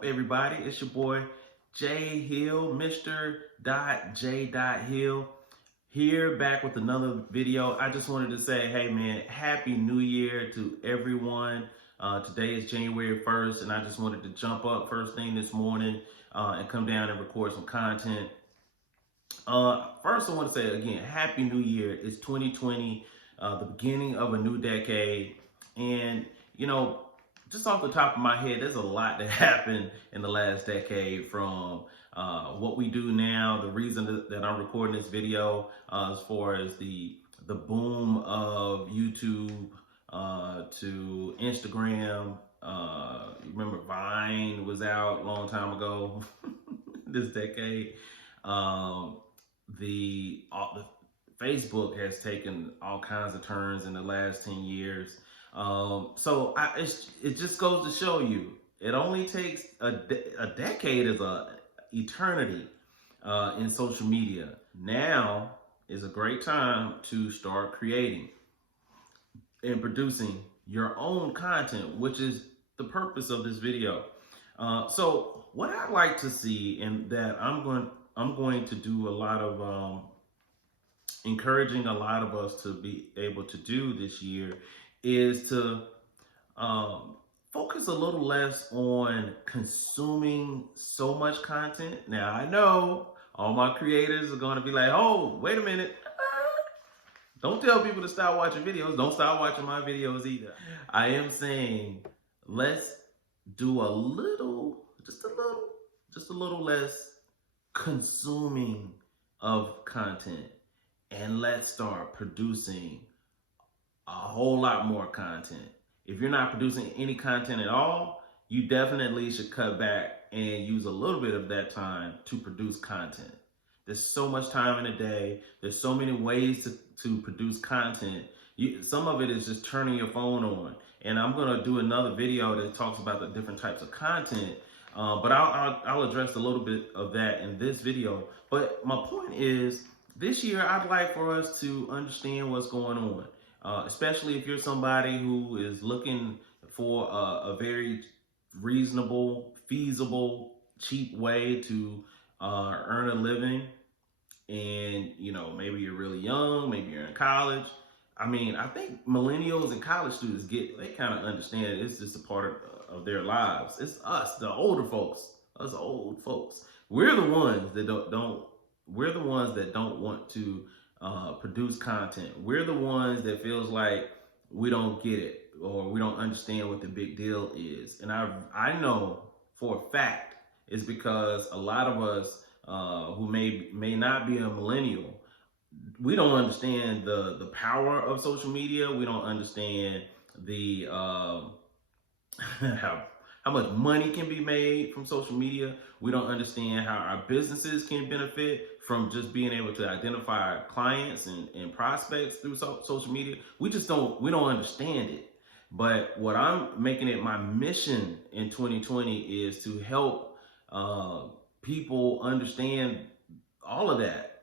up, everybody? It's your boy Jay Hill, Mr. J. Hill, here back with another video. I just wanted to say, hey man, Happy New Year to everyone. Today is January 1st, and I just wanted to jump up first thing this morning and come down and record some content. First, I want to say again, Happy New Year. It's 2020, the beginning of a new decade, and just off the top of my head, there's a lot that happened in the last decade from what we do now. The reason that I'm recording this video, as far as the boom of YouTube to Instagram. Remember Vine was out a long time ago, this decade. The Facebook has taken all kinds of turns in the last 10 years. It just goes to show you, it only takes a decade is a eternity in social media. Now is a great time to start creating and producing your own content, which is the purpose of this video. So what I'd like to see, and that I'm going to do a lot of encouraging a lot of us to be able to do this year, is to focus a little less on consuming so much content. Now, I know all my creators are going to be like, oh, wait a minute. Don't tell people to stop watching videos. Don't stop watching my videos either. I am saying, let's do just a little less consuming of content, and let's start producing a whole lot more content. If you're not producing any content at all, you definitely should cut back and use a little bit of that time to produce content. There's so much time in a day. There's so many ways to produce content. Some of it is just turning your phone on. And I'm gonna do another video that talks about the different types of content. But I'll address a little bit of that in this video. But my point is, this year I'd like for us to understand what's going on. Especially if you're somebody who is looking for a very reasonable, feasible, cheap way to earn a living. And maybe you're really young, maybe you're in college. I mean, I think millennials and college students they kind of understand it. It's just a part of their lives. It's us, the older folks, us old folks. We're the ones that we're the ones that don't want to produce content. We're the ones that feels like we don't get it, or we don't understand what the big deal is. And I know for a fact it's because a lot of us who may not be a millennial, we don't understand the power of social media. We don't understand the how much money can be made from social media. We don't understand how our businesses can benefit from just being able to identify clients and prospects through social media. We don't understand it. But what I'm making it my mission in 2020 is to help people understand all of that,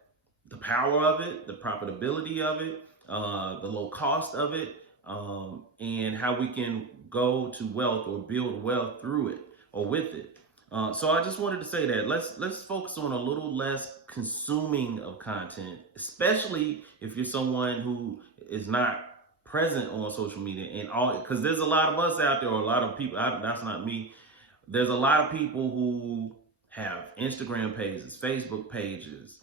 the power of it, the profitability of it, the low cost of it, and how we can go to wealth or build wealth through it or with it. So I just wanted to say that let's focus on a little less consuming of content, especially if you're someone who is not present on social media and all, because there's a lot of us out there, or a lot of people. That's not me. There's a lot of people who have Instagram pages, Facebook pages,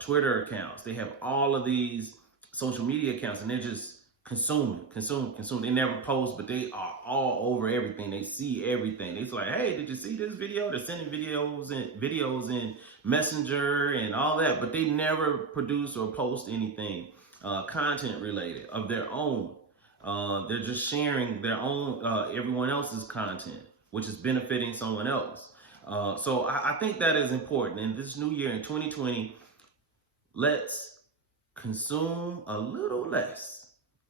Twitter accounts. They have all of these social media accounts, and they're just consume. They never post, but they are all over everything. They see everything. It's like, hey, did you see this video? They're sending videos in Messenger and all that, but they never produce or post anything content related of their own. They're just sharing their own, everyone else's content, which is benefiting someone else. So I think that is important. In this new year, in 2020, let's consume a little less.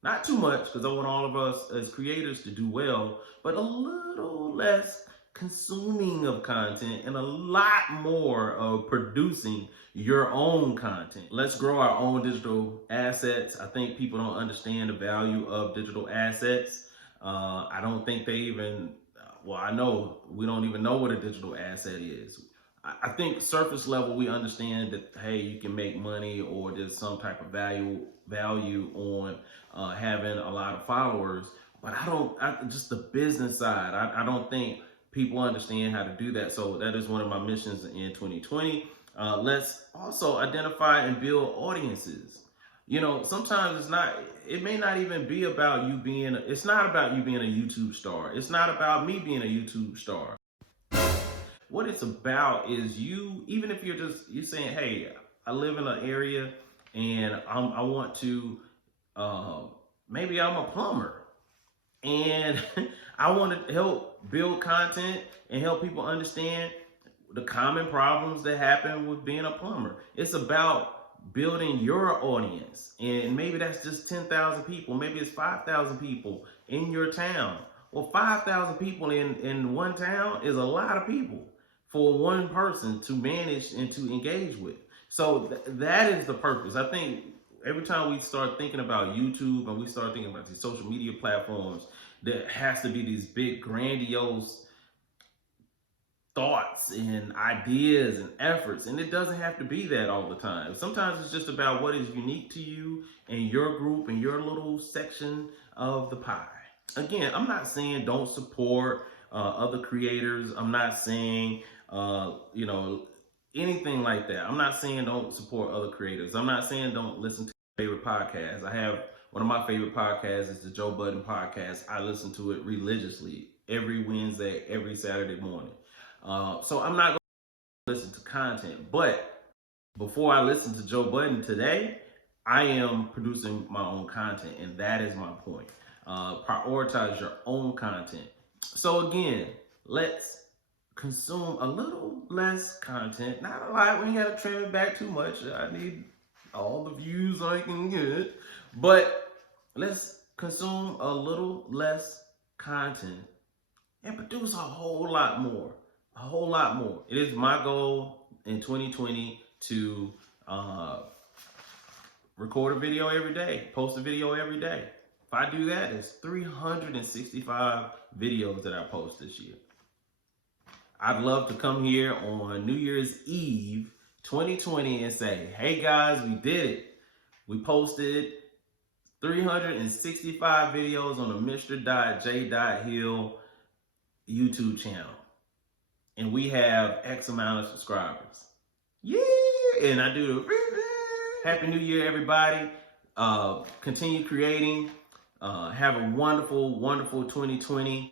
Not too much, because I want all of us as creators to do well, but a little less consuming of content and a lot more of producing your own content. Let's grow our own digital assets. I think people don't understand the value of digital assets. I don't think they even well, I know we don't even know what a digital asset is. I think surface level we understand that, hey, you can make money or there's some type of value on having a lot of followers, but just the business side. I don't think people understand how to do that. So that is one of my missions in 2020. Let's also identify and build audiences. You know, sometimes it may not even be about you it's not about you being a YouTube star. It's not about me being a YouTube star. What it's about is you, even if you're saying, hey, I live in an area and I want to, maybe I'm a plumber and I want to help build content and help people understand the common problems that happen with being a plumber. It's about building your audience. And maybe that's just 10,000 people. Maybe it's 5,000 people in your town. Well, 5,000 people in one town is a lot of people for one person to manage and to engage with. So that is the purpose. I think every time we start thinking about YouTube and we start thinking about these social media platforms, there has to be these big grandiose thoughts and ideas and efforts, and it doesn't have to be that all the time. Sometimes it's just about what is unique to you and your group and your little section of the pie. Again, I'm not saying don't support other creators. I'm not saying anything like that. I'm not saying don't support other creators. I'm not saying don't listen to favorite podcasts. I have one of my favorite podcasts is the Joe Budden podcast. I listen to it religiously every Wednesday, every Saturday morning. So I'm not going to listen to content, but before I listen to Joe Budden today, I am producing my own content, and that is my point. Prioritize your own content. So again, let's consume a little less content. Not a lot. We ain't got to trim it back too much. I need all the views I can get, but let's consume a little less content and produce a whole lot more. A whole lot more. It is my goal in 2020 to record a video every day, post a video every day. If I do that, it's 365 videos that I post this year. I'd love to come here on New Year's Eve 2020 and say, hey guys, we did it. We posted 365 videos on the Mr. J. Hill YouTube channel. And we have X amount of subscribers. Yeah, and I do the Happy New Year, everybody. Continue creating. Have a wonderful, wonderful 2020.